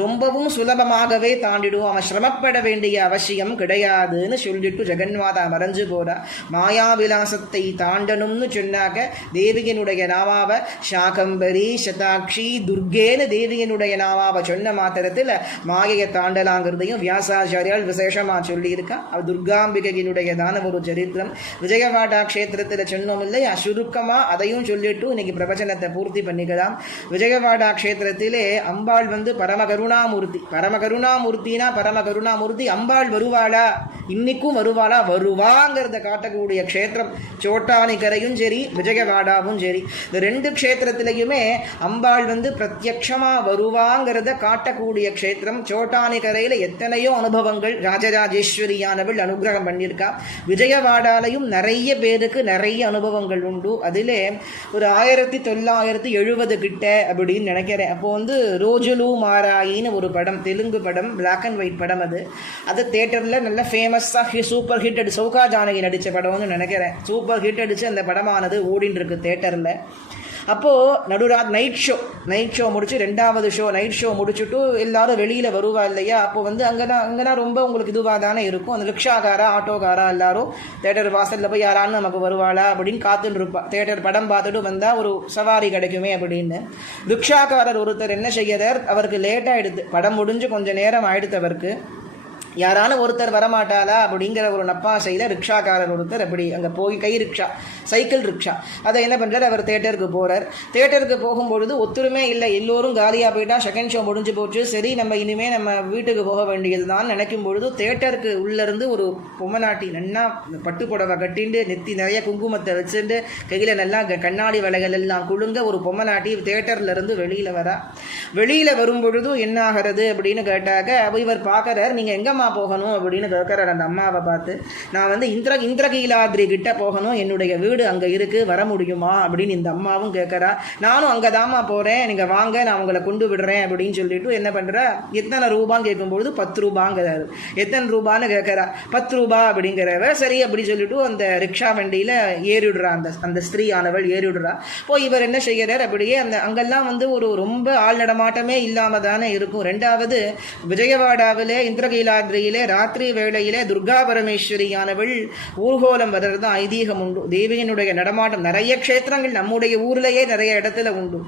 ரொம்பவும் சுலபமாகவே தாண்டிடுவோம். அவன் சிரமப்பட வேண்டிய அவசியம் கிடையாதுன்னு சொல்லிட்டு ஜெகன்மாதா மறைஞ்சு போறா. மாயாவிலாசத்தை தாண்டணும்னு சொன்னாக்க தேவியனுடைய நாமாவை சாகம்பரி சதாட்சி துர்கேன்னு தேவியனுடைய நாமாவை சொன்ன மாத்திரத்தில் மாயையை தாண்டலாங்கிறதையும் வியாசாச்சாரியால் விசேஷமா சொல்லியிருக்கா. அவள் துர்காம்பிகையினுடையதான ஒரு சரித்திரம் விஜயவாடா க்ஷேத்திரத்தில் சொன்னோம் இல்லையா, சுருக்கமா அதையும் சொல்லிட்டு இன்னைக்கு பிரவச்சனத்தை பூர்த்தி பண்ணிக்கலாம். விஜயவாடா க்ஷேத்திரத்திலே அம்பாள் பரமகருணாமூர்த்தி. பரமகருணாமூர்த்தினா பரமகருணாமூர்த்தி அம்பாள் வருவாளா, இன்னைக்கும் வருவாளா, வருவாங்கிறத காட்டக்கூடிய க்ஷேத்திரம் சோட்டானிக்கரையும் சரி விஜயவாடாவும் சரி. இந்த ரெண்டு க்ஷேத்திரத்திலையுமே அம்பாள் பிரத்யக்ஷமா வருவாங்கிறத காட்டக்கூடிய க்ஷேத்திரம். சோட்டானிக்கரையில் எத்தனையோ அனுபவங்கள் ராஜராஜேஸ்வரியானவள் அனுகிரகம் பண்ணியிருக்கா. விஜயவாடாலையும் நிறைய பேருக்கு நிறைய அனுபவங்கள் உண்டு. அதிலே ஒரு 1970 கிட்ட அப்படின்னு நினைக்கிறேன். அப்போ ரோஜுலு மாராயின்னு ஒரு படம், தெலுங்கு படம், பிளாக் அண்ட் ஒயிட் படம். அது தியேட்டரில் நல்ல ஃபேமஸாக சூப்பர் ஹிட் அடிச்சு சௌகா ஜானகி நடித்த படம்னு நினைக்கிறேன். சூப்பர் ஹிட் அடித்து அந்த படமானது ஓடின்னு இருக்கு தியேட்டரில். அப்போது நடுராத் நைட் ஷோ முடிச்சு ரெண்டாவது ஷோ நைட் ஷோ முடிச்சுட்டு எல்லாரும் வெளியில் வருவா இல்லையா. அப்போ அங்கெல்லாம் ரொம்ப உங்களுக்கு இதுவாக தானே இருக்கும். அந்த ரிக்ஷாக்காரா ஆட்டோக்காரா எல்லாரும் தேட்டர் வாசலில் போய் யாரான்னு நமக்கு வருவாளா அப்படின்னு காத்துன்னு இருப்பா. தேட்டர் படம் பார்த்துட்டு வந்தால் ஒரு சவாரி கிடைக்குமே அப்படின்னு. ரிக்ஷாக்காரர் ஒருத்தர் என்ன செய்யறார், அவருக்கு லேட் ஆகிடுது, படம் முடிஞ்சு கொஞ்சம் நேரம் ஆயிடுது. அவருக்கு யாரான ஒருத்தர் வரமாட்டாளா அப்படிங்கிற ஒரு நப்பாசையில் ரிக்ஷாக்காரர் ஒருத்தர் அப்படி அங்கே போய் கை ரிக்ஷா, சைக்கிள் ரிக்ஷா, அதை என்ன பண்ணுறார், அவர் தேட்டருக்கு போகிறார். தேட்டருக்கு போகும்பொழுது ஒத்துருமே இல்லை, எல்லோரும் காலியாக போயிட்டா, செகண்ட் ஷோ முடிஞ்சு போச்சு, சரி நம்ம இனிமேல் நம்ம வீட்டுக்கு போக வேண்டியது தான் நினைக்கும் பொழுது தேட்டருக்கு உள்ளேருந்து ஒரு பொம்மநாட்டி நன்னா பட்டு புடவை கட்டிண்டு நெத்தி நிறைய குங்குமத்தை வச்சுட்டு கையில் நல்லா கண்ணாடி வளைகள் எல்லாம் குழுங்க ஒரு பொம்மநாட்டி தேட்டர்லேருந்து வெளியில் வரா. வெளியில் வரும்பொழுது என்ன ஆகிறது அப்படின்னு கேட்டாக்க இவர் பார்க்குறார். நீங்கள் எங்கம்மா போகணும் அப்படின்னு கேட்கிறார் அந்த அம்மாவை பார்த்து. நான் இந்திரகீலாத்ரி கிட்ட போகணும், என்னுடைய வீடு அங்கே இருக்கு, வர முடியுமா அப்படின்னு இந்த அம்மாவும் கேட்கறா. நானும் அங்கே தாம்மா போகிறேன், நீங்கள் வாங்க நான் உங்களை கொண்டு விடுறேன் அப்படின்னு சொல்லிட்டு என்ன பண்ணுறா, எத்தனை ரூபான்னு கேட்கும்பொழுது 10 ரூபாங்கிறாரு. எத்தனை ரூபான்னு கேட்கறா, 10 ரூபா அப்படிங்கிறவ. சரி அப்படி சொல்லிட்டு அந்த ரிக்ஷா வண்டியில் ஏறிவிடுறா. அந்த ஸ்திரீ ஆனவள் ஏறிவிடுறா. போய் இவர் என்ன செய்கிறார், அப்படியே அங்கெல்லாம் ஒரு ரொம்ப ஆள் நடமாட்டமே இல்லாம தானே இருக்கும். ரெண்டாவது விஜயவாடாவிலே இந்திரகீலாத்ரி ராத்திரி வேளையிலே துர்கா பரமேஸ்வரியானவள் ஊர்கோலம் வர்றது ஐதீகம் உண்டு. தேவியனுடைய நடமாட்டம் நிறைய க்ஷேத்திரங்கள் நம்முடைய ஊர்லேயே நிறைய இடத்துல உண்டு.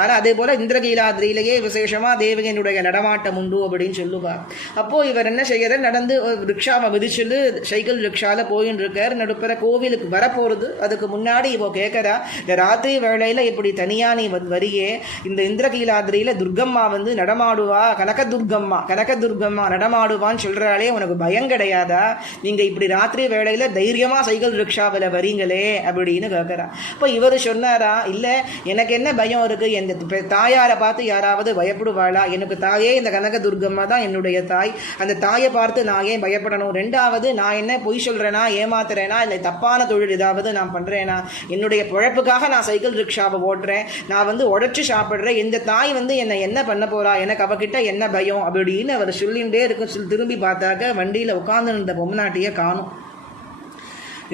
ஆனால் அதே போல இந்திரகீலாத்ரியிலேயே விசேஷமா தேவியனுடைய நடமாட்டம் உண்டு அப்படின்னு சொல்லுவார். அப்போ இவர் என்ன செய்யற, நடந்து ரிக்ஷாவை விதிச்சுட்டு சைக்கிள் ரிக்ஷால போயின்னு இருக்கார். நடுப்புற கோவிலுக்கு வரப்போறது. அதுக்கு முன்னாடி இவோ கேட்கறா, இந்த ராத்திரி வேளையில இப்படி தனியா நீ வரியே, இந்த இந்திரகீலாத்ரியில துர்கம்மா நடமாடுவா, கனகதுர்கம்மா நடமாடுவான்னு சொல்றாளே, உனக்கு பயம் கிடையாதா? நீங்க இப்படி ராத்திரி வேளையில தைரியமா சைக்கிள் ரிக்ஷாவில் வரீங்களே அப்படின்னு கேட்கறா. இப்போ இவர் சொன்னாரா, இல்லை எனக்கு என்ன பயம் இருக்கு, எந்த தாயாரை பார்த்து யாராவது பயப்படுவாளா? எனக்கு தாயே இந்த கனகதுர்கம்மா தான் என்னுடைய தாய். அந்த தாயை பார்த்து நான் ஏன் பயப்படணும்? ரெண்டாவது நான் என்ன பொய் சொல்றேனா, ஏமாத்துறேனா, இல்லை தப்பான தொழில் ஏதாவது நான் பண்றேனா? என்னுடைய பிழைப்புக்காக நான் சைக்கிள் ரிக்ஷாவை ஓட்டுறேன், நான் உடைச்சு சாப்பிட்றேன். இந்த தாய் என்னை என்ன பண்ண போறா, எனக்கு அவகிட்ட என்ன பயம் அப்படின்னு அவர் சொல்லிகிட்டே இருக்கும். திரும்பி பார்த்தாக்க வண்டியில் உட்கார்ந்து இருந்த பொம்மநாட்டியை காணும்.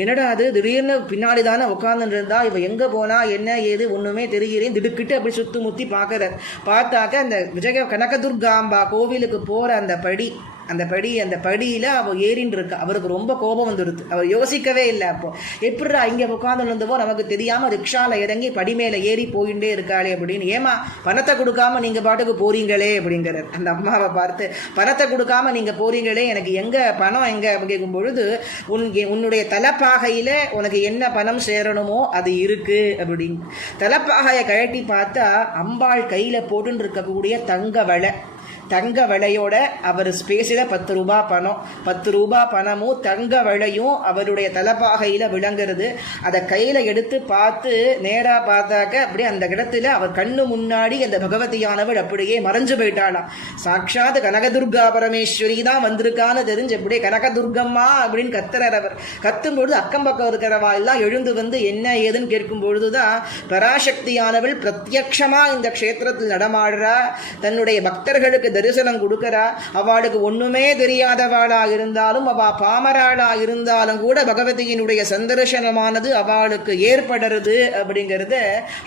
என்னடா அது, திடீர்னு பின்னாடி தானே உட்கார்ந்துட்டு இருந்தா, இவ எங்கே போனா என்ன ஏது ஒன்றுமே தெரிகிறேன். திடுக்கிட்டு அப்படி சுற்றி முற்றி பார்க்குறார். பார்த்தாக்க அந்த கனகதுர்காம்பா கோவிலுக்கு போகிற அந்த படியில் அவள் ஏறின்னு இருக்கா. அவருக்கு ரொம்ப கோபம் வந்துடுது. அவர் யோசிக்கவே இல்லை. அப்போ எப்படிரா இங்கே உட்காந்து இருந்தவோ நமக்கு தெரியாமல் ரிக்ஷாவில் இறங்கி படி மேலே ஏறி போயிட்டே இருக்காளே அப்படின்னு. ஏமா பணத்தை கொடுக்காம நீங்கள் பாட்டுக்கு போறீங்களே அப்படிங்கிறார். அந்த அம்மாவை பார்த்து, பணத்தை கொடுக்காம நீங்கள் போறீங்களே, எனக்கு எங்கே பணம் எங்கே அப்படின்னு கேட்கும் பொழுது, உன்னுடைய தலைப்பாகையில் உனக்கு என்ன பணம் சேரணுமோ அது இருக்கு அப்படின்னு. தலைப்பாகையை கழட்டி பார்த்தா அம்பாள் கையில் போட்டுன்னு இருக்கக்கூடிய தங்க வளையோட அவர் ஸ்பேஸில் 10 ரூபா பணம், 10 ரூபா பணமும் தங்க வளையும் அவருடைய தலைப்பாகையில் விளங்குறது. அதை கையில் எடுத்து பார்த்து நேராக பார்த்தாக்க அப்படியே அந்த இடத்துல அவர் கண்ணு முன்னாடி அந்த பகவதியானவள் அப்படியே மறைஞ்சு போயிட்டாளாம். சாட்சாத் கனகதுர்கா பரமேஸ்வரி தான் வந்திருக்கான்னு தெரிஞ்சு அப்படியே கனகதுர்கம்மா அப்படின்னு கத்துறார். அவர் கத்தும் பொழுது அக்கம் பக்கம் இருக்கிறவா எல்லாம் எழுந்து என்ன ஏதுன்னு கேட்கும் பொழுதுதான் பராசக்தியானவள் பிரத்யக்ஷமா இந்த க்ஷேத்திரத்தில் நடமாடுறா. தன்னுடைய பக்தர்களுக்கு தரிசனம் கொடுக்கிறா. அவளுக்கு ஒண்ணுமே தெரியாதவாளா இருந்தாலும், அவ பாமராளா இருந்தாலும் கூட பகவதியினுடைய சந்தர்சனமானது அவளுக்கு ஏற்படுறது அப்படிங்கிறத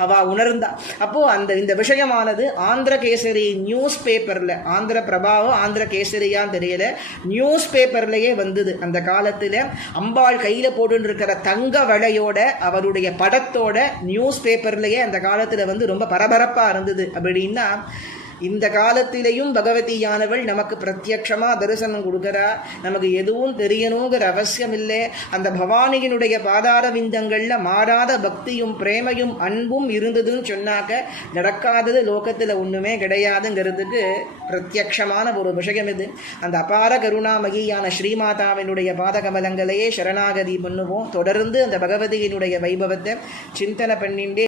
அவ உணர்ந்தா. அப்போ இந்த விஷயமானது ஆந்திர கேசரி நியூஸ் பேப்பர்ல, ஆந்திர பிரபாவோ ஆந்திர கேசரியான்னு தெரியல, நியூஸ் பேப்பர்லயே வந்தது. அந்த காலத்துல அம்பாள் கையில போட்டு இருக்கிற தங்க வளையோட அவருடைய படத்தோட நியூஸ் பேப்பர்லயே அந்த காலத்துல வந்து ரொம்ப பரபரப்பா இருந்தது. அப்படின்னா இந்த காலத்திலையும் பகவதியானவள் நமக்கு பிரத்யட்சமா தரிசனம் கொடுக்கிறா. நமக்கு எதுவும் தெரியணுங்கிற அவசியம் இல்லை. அந்த பவானியினுடைய பாதார விந்தங்கள்ல மாறாத பக்தியும் பிரேமையும் அன்பும் இருந்ததுன்னு சொன்னாக்க நடக்காதது லோகத்துல ஒண்ணுமே கிடையாதுங்கிறதுக்கு பிரத்யட்சமான ஒரு விஷயம் இது. அந்த அபார கருணாமகியான ஸ்ரீமாதாவினுடைய பாதகமலங்களையே சரணாகதி பண்ணுவோம். தொடர்ந்து அந்த பகவதியினுடைய வைபவத்தை சிந்தனை பண்ணிண்டே